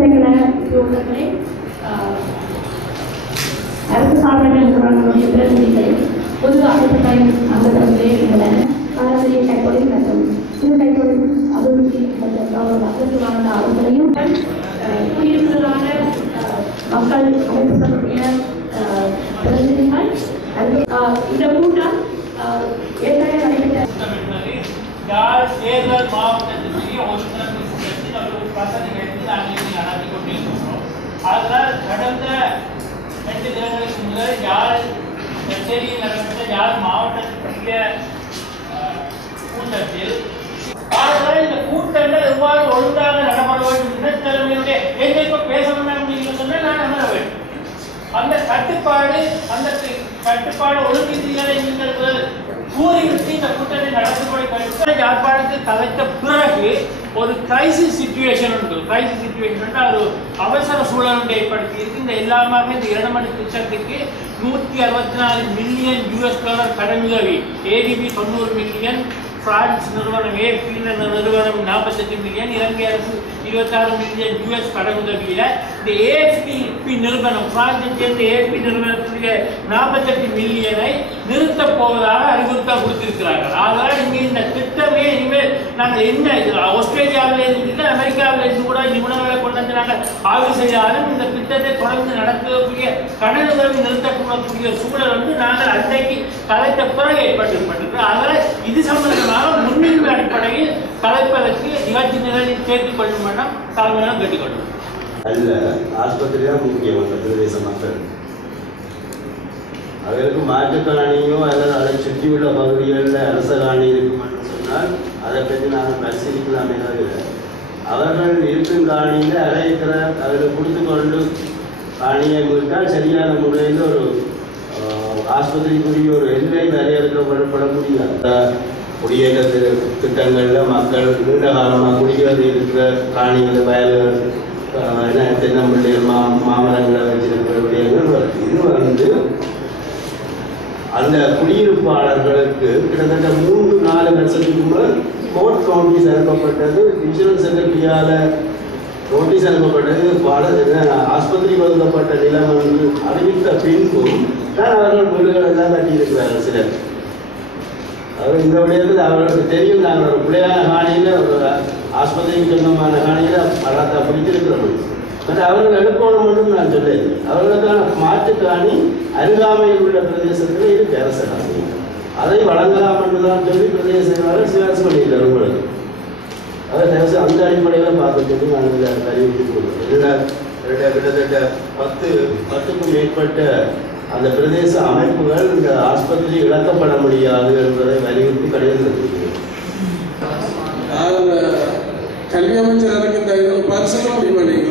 திணைக்கள உத்தியோகர்களே, அரசு சார்பற்ற நிறுவனங்களுடைய பிரதிநிதிகளை, பொது அமைப்புகளின் அங்கத்தவர்களே, பாரம்பரிய கைத்தொழில் மற்றும் சிறு கைத்தொழில் அபிவிருத்தி மற்றும் அதற்கான ஆலோசனையும் குடியிருப்புகளான மக்கள் அமைப்புகளுடைய பிரதிநிதிகள் இந்த கூட்டம் ஏற்கனவே நடைபெற்ற தேர்தல் மாவட்டத்திலேயே ஒரு பசங்க நடத்தி கொண்டிருக்கிறோம். அதனால் கடந்த 2 தினங்களுக்கு முதல் யாழ் கச்சேரியில் நடைபெற்ற யாழ் மாவட்டத்திற்குரிய கூட்டத்தில் இந்த கூட்டங்கள் எவ்வாறு ஒழுங்காக நடைபெற வேண்டும் தினத்தலைமையுடைய எங்களுக்கு பேசணும் அப்படின்னு சொன்னால் நான் அமர வேண்டும். அந்த கட்டுப்பாடு ஒழுங்குகளை நீங்கள் கூறிவிட்டு இந்த கூட்டத்தை நடத்தி யாழ்ப்பாணத்தில் கலைத்த பிறகு ஒரு கிரைசிஸ் சிச்சுவேஷன் உண்டு. கிரைசிஸ் சிச்சுவேஷன் ஒரு அவசர சூழல் ஏற்படுத்தி இருக்கு. இந்த எல்லாமே இந்த 2 மணி திட்டத்துக்கு $164 மில்லியன் கடனுதவி, ADB 90 மில்லியன், பிரான்ஸ் நிறுவனம் AFP நிறுவனம் 48 மில்லியன், இலங்கை அரசு $26 மில்லியன் கடனுதவியில இந்த AFP நிறுவனம், பிரான்சை சேர்ந்த AFP நிறுவனத்துடைய 48 மில்லியனை நிறுத்தப் போவதாக அறிவுறுத்தல் கொடுத்திருக்கிறார்கள். அதனால் இங்கே இந்த திட்டமே இனிமேல் நாங்கள் என்ன ஆஸ்திரேலியாவில இருந்து அமெரிக்காவில இருந்து கூட நிபுணர்களை கொண்டு நாங்கள் ஆய்வு செய்தாலும் இந்த திட்டத்தை தொடர்ந்து நடத்தக்கூடிய கடனுதவி நிறுத்தக்கூடிய சூழல் நாங்கள் அன்றைக்கு கலைத்த பிறகு ஏற்பட்டிருப்பட்டிருக்கிறோம். அதனால் இது சம்பந்தமாக முன்னுரிமை அடிப்படையில் கலைப்பதற்கு நிகழ்ச்சி நிலையில் சேர்த்துக் கொள்ளும் வண்ணம் தலைமையாக கேட்டுக்கொள்ளும். அல்ல, ஆஸ்பத்திரி தான் முக்கியம். அந்த பிரதேச மக்கள் அவர்களுக்கு மாற்றுக்காணியோ அல்லது அதை சுற்றியுள்ள பகுதிகளில் அரச காணி இருக்குமென்று சொன்னால் அதை பற்றி நாங்கள் பரிசீலிக்கலாமே தவிர அவர்கள் இருக்கும் காணியில் அரை ஏக்கரை அதில் கொடுத்து கொண்டு காணியை மீட்டால் சரியான முறையில் ஒரு ஆஸ்பத்திரிக்குரிய ஒரு எல்லை வரையறுக்கப்பட முடியாது. குடியேற்ற திட்டங்களில் மக்கள் நீண்ட காலமாக குடியேறி இருக்கிற காணிகள், வயல்கள், தென்னம்பிள்ளைகள், மாமரங்களை வச்சிருக்கிற விடயங்கள் இது அந்த குடியிருப்பாளர்களுக்கு கிட்டத்தட்ட 3-4 வருஷத்துக்கு முதல் கோர்ட் நோட்டீஸ் அனுப்பப்பட்டது. இன்சூரன்ஸ் செக்ரட்டரியால் நோட்டீஸ் அனுப்பப்பட்டது. ஆஸ்பத்திரி ஒதுக்கப்பட்ட நிலம் என்று அறிவித்த பின்பும் தான் அவர்கள் வீடுகள் எல்லாம் கட்டியிருக்கிறார்கள். சிலர் அவர் இந்த விடயத்தில் அவர்களுக்கு தெரியும், நாங்கள் ஒரு பிள்ளையான காணியில் ஒரு ஆஸ்பத்திரிக்கு சொந்தமான காணியில் பலத்தை பிடித்திருக்கிறோம். பட் அவர்கள் எடுக்கணும் மட்டும் நான் சொல்லேன். அவர்களுக்கான மாற்று காணி அருகாமையில் உள்ள பிரதேசத்தில் இருக்கு அரச காணி, அதை வழங்கலாம் என்று தான் சொல்லி பிரதேச செயலாளர் சிபாரிசு பண்ணியிருக்கார். உங்களுக்கு அதை அந்த அடிப்படையில் பார்க்க சொல்லி நாங்கள் அறிவித்துக் கொள்வோம். கிட்டத்தட்ட 10க்கும் மேற்பட்ட அந்த பிரதேச அமைப்புகள் இந்த ஆஸ்பத்திரி இழக்கப்பட முடியாது என்பதை வலியுறுத்தி கடிதம். கல்வி அமைச்சர் எனக்கு இந்த பரிசீலனை முடிவு